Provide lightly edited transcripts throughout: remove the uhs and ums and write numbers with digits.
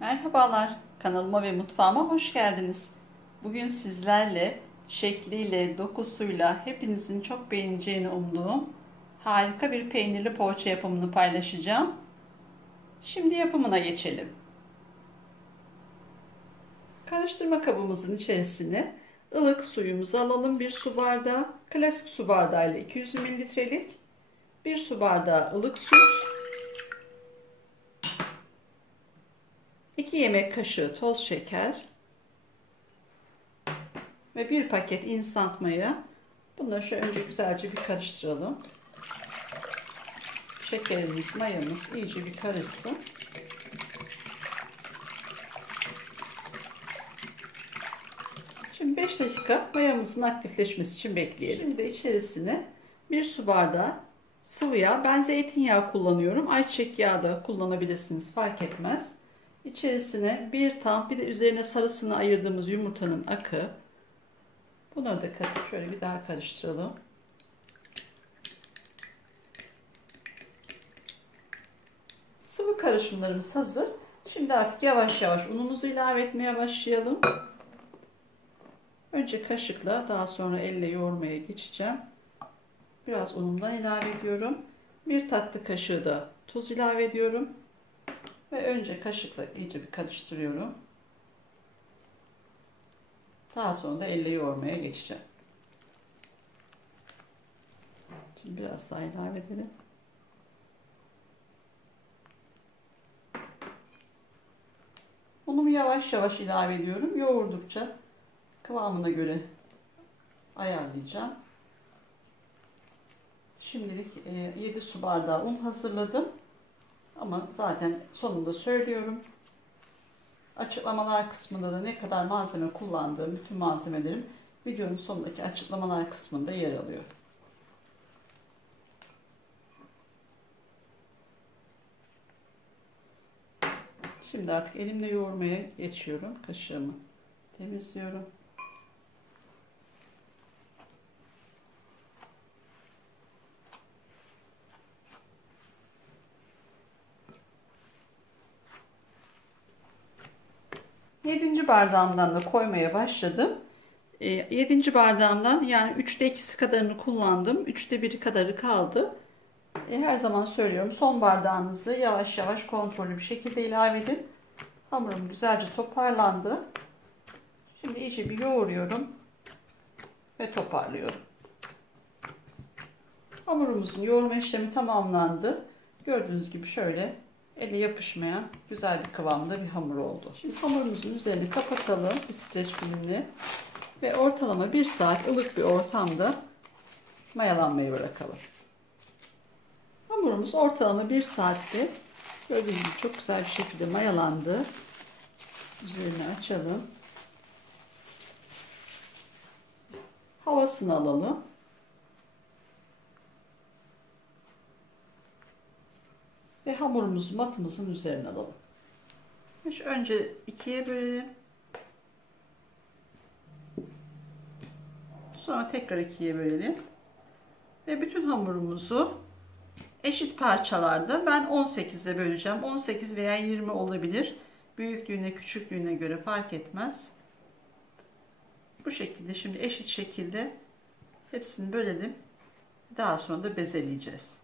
Merhabalar, kanalıma ve mutfağıma hoş geldiniz. Bugün sizlerle şekliyle, dokusuyla hepinizin çok beğeneceğini umduğum harika bir peynirli poğaça yapımını paylaşacağım. Şimdi yapımına geçelim. Karıştırma kabımızın içerisine ılık suyumuzu alalım. 1 su bardağı, klasik su bardağı ile 200 mililitrelik 1 su bardağı ılık su, 2 yemek kaşığı toz şeker ve 1 paket instant maya. Bunları şöyle önce güzelce bir karıştıralım. Şekerimiz, mayamız iyice bir karışsın. Şimdi 5 dakika mayamızın aktifleşmesi için bekleyelim. Şimdi de içerisine 1 su bardağı sıvı yağ. Ben zeytinyağı kullanıyorum. Ayçiçek yağı da kullanabilirsiniz. Fark etmez. İçerisine bir de üzerine sarısını ayırdığımız yumurtanın akı. Bunları da katıp şöyle bir daha karıştıralım. Sıvı karışımlarımız hazır. Şimdi artık yavaş yavaş unumuzu ilave etmeye başlayalım. Önce kaşıkla, daha sonra elle yoğurmaya geçeceğim. Biraz unumdan ilave ediyorum. 1 tatlı kaşığı da tuz ilave ediyorum. Ve önce kaşıkla iyice bir karıştırıyorum. Daha sonra da elle yoğurmaya geçeceğim. Şimdi biraz daha ilave edelim. Unumu yavaş yavaş ilave ediyorum. Yoğurdukça kıvamına göre ayarlayacağım. Şimdilik 7 su bardağı un hazırladım. Ama zaten sonunda söylüyorum. Açıklamalar kısmında da ne kadar malzeme kullandığım, bütün malzemelerim videonun sonundaki açıklamalar kısmında yer alıyor. Şimdi artık elimle yoğurmaya geçiyorum. Kaşığımı temizliyorum. Yedinci bardağımdan da koymaya başladım. 7. bardağımdan, yani 3'te 2'si kadarını kullandım. 3'te 1'i kadarı kaldı. Her zaman söylüyorum, son bardağınızı yavaş yavaş kontrollü bir şekilde ilave edin. Hamurum güzelce toparlandı. Şimdi iyice bir yoğuruyorum ve toparlıyorum. Hamurumuzun yoğurma işlemi tamamlandı. Gördüğünüz gibi şöyle ele yapışmayan güzel bir kıvamda bir hamur oldu. Şimdi hamurumuzun üzerini kapatalım bir streç filmle ve ortalama 1 saat ılık bir ortamda mayalanmayı bırakalım. Hamurumuz ortalama 1 saatte gördüğünüz gibi çok güzel bir şekilde mayalandı. Üzerini açalım. Havasını alalım. Ve hamurumuzu matımızın üzerine alalım. Önce 2'ye bölelim. Sonra tekrar 2'ye bölelim. Ve bütün hamurumuzu eşit parçalarda, ben 18'e böleceğim. 18 veya 20 olabilir. Büyüklüğüne, küçüklüğüne göre fark etmez. Bu şekilde şimdi eşit şekilde hepsini bölelim. Daha sonra da bezeleyeceğiz.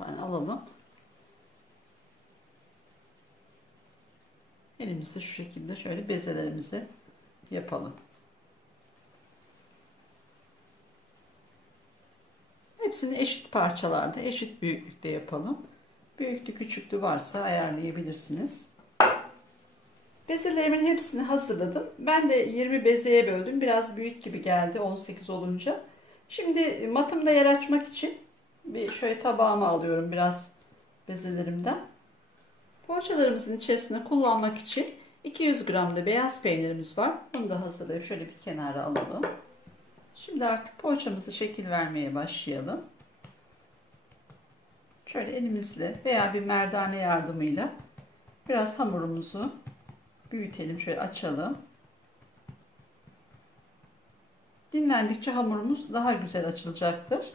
Yani alalım. Elimizde şu şekilde şöyle bezelerimizi yapalım. Hepsini eşit parçalarda, eşit büyüklükte yapalım. Büyüklü küçüklü varsa ayarlayabilirsiniz. Bezelerimin hepsini hazırladım. Ben de 20 bezeye böldüm. Biraz büyük gibi geldi 18 olunca. Şimdi matımda yer açmak için bir şöyle tabağıma alıyorum biraz bezelerimden. Poğaçalarımızın içerisine kullanmak için 200 gram da beyaz peynirimiz var. Bunu da hazırlayıp şöyle bir kenara alalım. Şimdi artık poğaçamızı şekil vermeye başlayalım. Şöyle elimizle veya bir merdane yardımıyla biraz hamurumuzu büyütelim, şöyle açalım. Dinlendikçe hamurumuz daha güzel açılacaktır.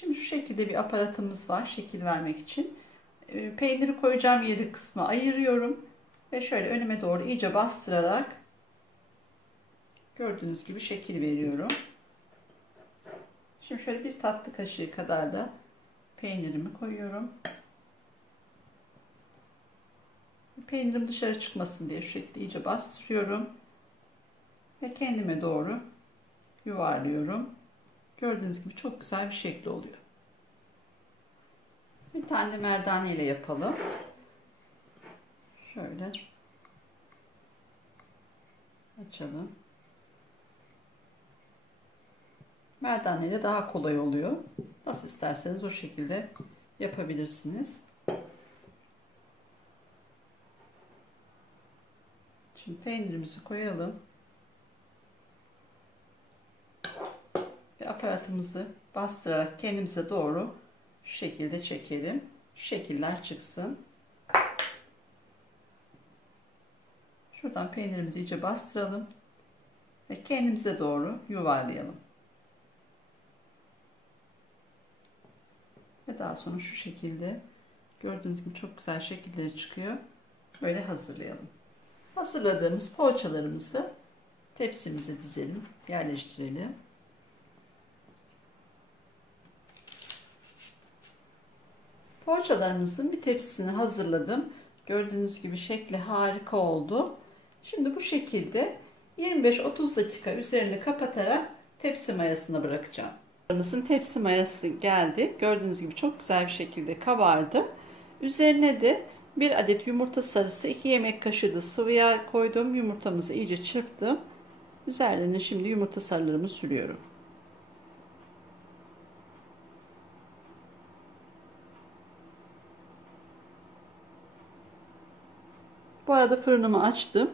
Şimdi şu şekilde bir aparatımız var şekil vermek için. Peyniri koyacağım yeri kısmı ayırıyorum. Ve şöyle önüme doğru iyice bastırarak gördüğünüz gibi şekil veriyorum. Şimdi şöyle bir tatlı kaşığı kadar da peynirimi koyuyorum. Peynirim dışarı çıkmasın diye şu şekilde iyice bastırıyorum. Ve kendime doğru yuvarlıyorum. Gördüğünüz gibi çok güzel bir şekli oluyor. Bir tane de merdane ile yapalım. Şöyle açalım. Merdane ile daha kolay oluyor. Nasıl isterseniz o şekilde yapabilirsiniz. Şimdi peynirimizi koyalım. Ve aparatımızı bastırarak kendimize doğru şu şekilde çekelim. Şu şekiller çıksın. Şuradan peynirimizi iyice bastıralım. Ve kendimize doğru yuvarlayalım. Ve daha sonra şu şekilde gördüğünüz gibi çok güzel şekilleri çıkıyor. Böyle hazırlayalım. Hazırladığımız poğaçalarımızı tepsimize dizelim, yerleştirelim. Poğaçalarımızın bir tepsisini hazırladım. Gördüğünüz gibi şekli harika oldu. Şimdi bu şekilde 25-30 dakika üzerini kapatarak tepsi mayasına bırakacağım. Tepsi mayası geldi. Gördüğünüz gibi çok güzel bir şekilde kabardı. Üzerine de 1 adet yumurta sarısı, 2 yemek kaşığı da sıvı yağ koydum. Yumurtamızı iyice çırptım. Üzerlerine şimdi yumurta sarılarımı sürüyorum. Bu arada fırınımı açtım.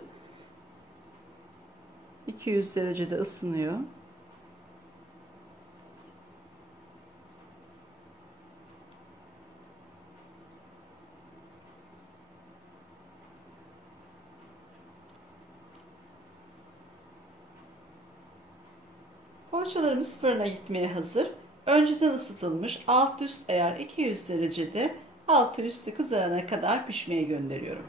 200 derecede ısınıyor. Poğaçalarımız fırına gitmeye hazır. Önceden ısıtılmış alt üst ayar 200 derecede altı üstü kızarana kadar pişmeye gönderiyorum.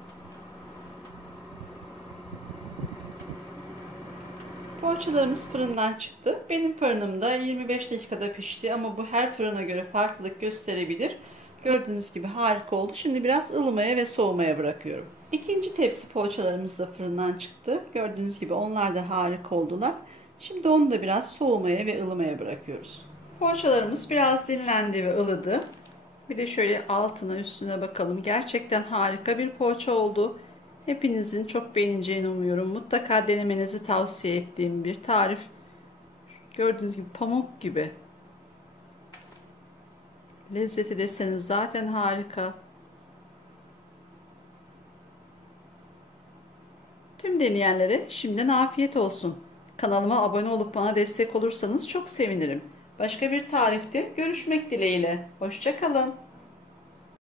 Poğaçalarımız fırından çıktı. Benim fırınımda 25 dakikada pişti ama bu her fırına göre farklılık gösterebilir. Gördüğünüz gibi harika oldu. Şimdi biraz ılımaya ve soğumaya bırakıyorum. İkinci tepsi poğaçalarımız da fırından çıktı. Gördüğünüz gibi onlar da harika oldular. Şimdi onu da biraz soğumaya ve ılımaya bırakıyoruz. Poğaçalarımız biraz dinlendi ve ılıdı. Bir de şöyle altına üstüne bakalım. Gerçekten harika bir poğaça oldu. Hepinizin çok beğeneceğini umuyorum. Mutlaka denemenizi tavsiye ettiğim bir tarif. Gördüğünüz gibi pamuk gibi. Lezzeti deseniz zaten harika. Tüm deneyenlere şimdiden afiyet olsun. Kanalıma abone olup bana destek olursanız çok sevinirim. Başka bir tarifte görüşmek dileğiyle. Hoşça kalın.